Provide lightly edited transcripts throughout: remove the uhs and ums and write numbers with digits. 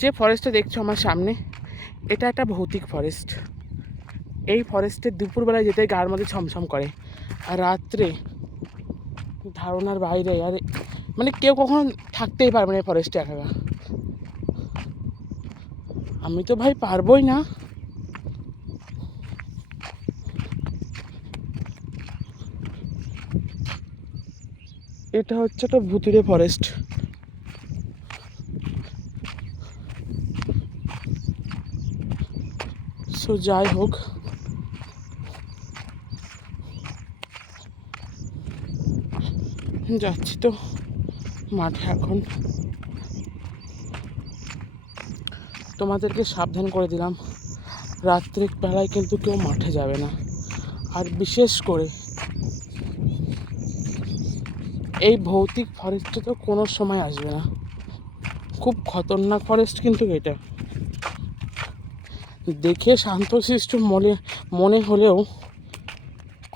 যে ফরেস্টটা দেখছো আমার সামনে, এটা একটা ভৌতিক ফরেস্ট। এই ফরেস্টের দুপুরবেলায় যেতে গার মধ্যে ছমছম করে, আর রাত্রে ধারণার বাইরে। আর মানে কেউ কখনো থাকতেই পারবে না এই ফরেস্টে একা একা। আমি তো ভাই পারবোই না। এটা হচ্ছে একটা ভুতুড়ে ফরেস্ট। সো যাই হোক, যাচ্ছি তো মাঠে এখন। তোমাদেরকে সাবধান করে দিলাম, রাত্রের বেলায় কিন্তু কেউ মাঠে যাবে না। আর বিশেষ করে এই ভৌতিক ফরেস্টে তো কোনো সময় আসবে না। খুব খতরনাক ফরেস্ট কিন্তু এটা। দেখে শান্তশিষ্ট মনে হলেও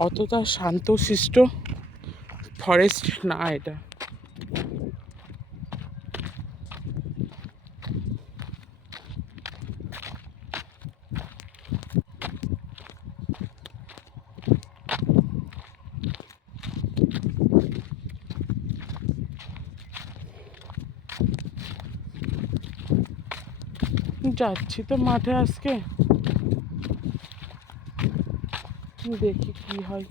অতটা শান্তশিষ্ট ফরেস্ট না এটা। যাচ্ছি তো মাঠে আজকে, দেখি কি হয়।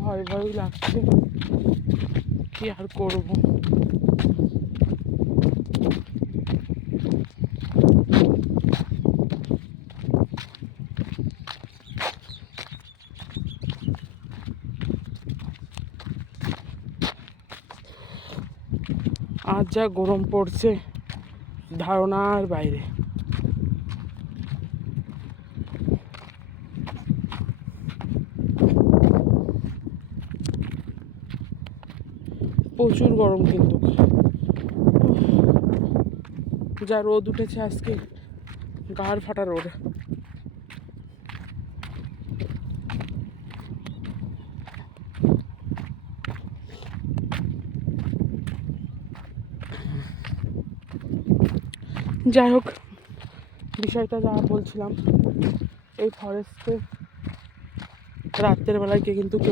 ভয় ভয় লাগছে, কি আর করবো। আজ যা গরম পড়ছে ধারণার বাইরে। প্রচুর গরম কিন্তু। যা রোদ উঠেছে আজকে, গাড় ফাটা রোদ। যাই হোক, বিষয়টা যা বলছিলাম, এই ফরেস্টে রাত্রের বেলায় কিন্তু কেউ